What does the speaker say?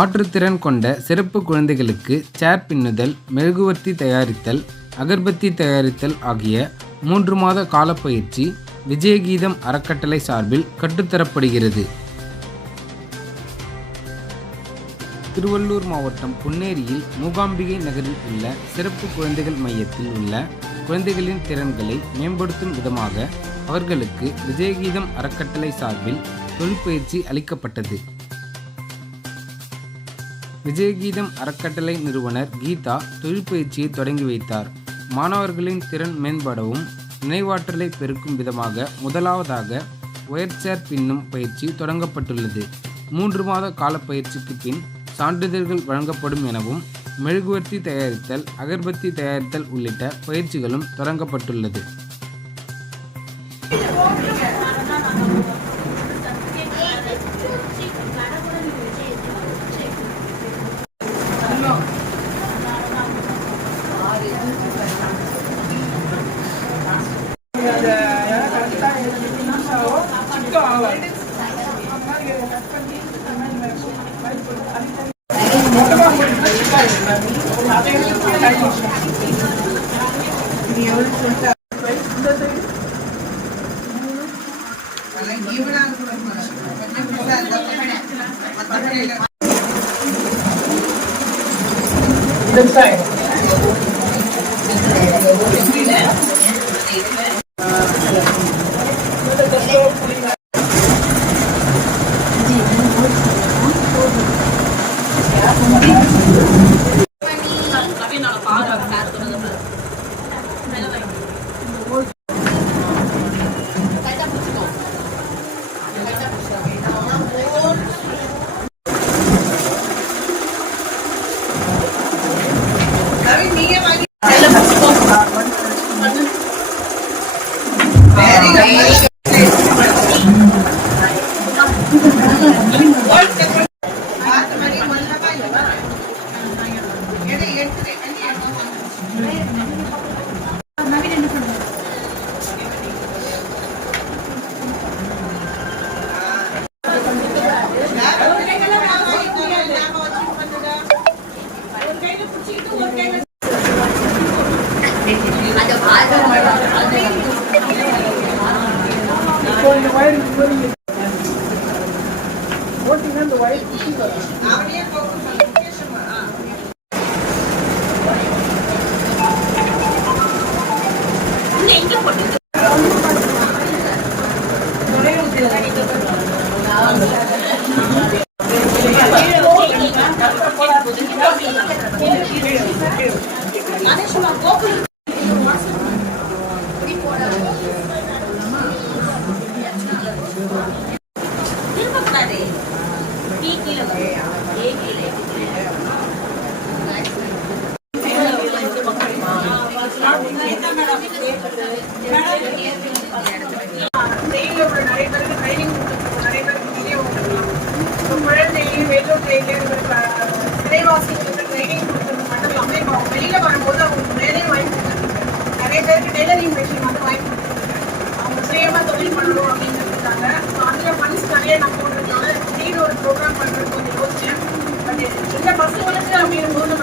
மாற்றுத்திறன் கொண்ட சிறப்பு குழந்தைகளுக்கு சேர் பின்னுதல், மெழுகுவர்த்தி தயாரித்தல், அகர்பத்தி தயாரித்தல் ஆகிய 3 மாத காலப்பயிற்சி விஜயகீதம் அறக்கட்டளை சார்பில் கற்றுத்தரப்படுகிறது. திருவள்ளூர் மாவட்டம் பொன்னேரியில் மூகாம்பிகை நகரில் உள்ள சிறப்பு குழந்தைகள் மையத்தில் உள்ள குழந்தைகளின் திறன்களை மேம்படுத்தும் விதமாக அவர்களுக்கு விஜயகீதம் அறக்கட்டளை சார்பில் தொழிற்பயிற்சி அளிக்கப்பட்டது. விஜயகீதம் அறக்கட்டளை நிறுவனர் கீதா தொழிற்பயிற்சியை தொடங்கி வைத்தார். மாணவர்களின் திறன் மேம்படவும் நினைவாற்றலை பெருக்கும் விதமாக முதலாவதாக ஒயர் சேர் பின்னும் பயிற்சி தொடங்கப்பட்டுள்ளது. 3 மாத கால பயிற்சிக்கு பின் சான்றிதழ்கள் வழங்கப்படும் எனவும் மெழுகுவர்த்தி தயாரித்தல், அகர்பத்தி தயாரித்தல் உள்ளிட்ட பயிற்சிகளும் தொடங்கப்பட்டுள்ளது. வெளியில வரும்போது அவங்க வேலையும் வாங்கி நிறைய பேருக்கு டெய்லரிங் மிஷின் வந்து வாங்கி அவங்க சுயமா தொழில் பண்ணணும் அப்படின்னு சொல்லிட்டாங்க. அதுல ஃபண்ட்ஸ் நிறைய நான் போட்டிருக்கனால திடீர்னு ஒரு ப்ரோக்ராம் பண்றது கொஞ்சம் யோசிச்சேன். பட் இந்த பசங்களுக்கு அப்படிங்கும்போது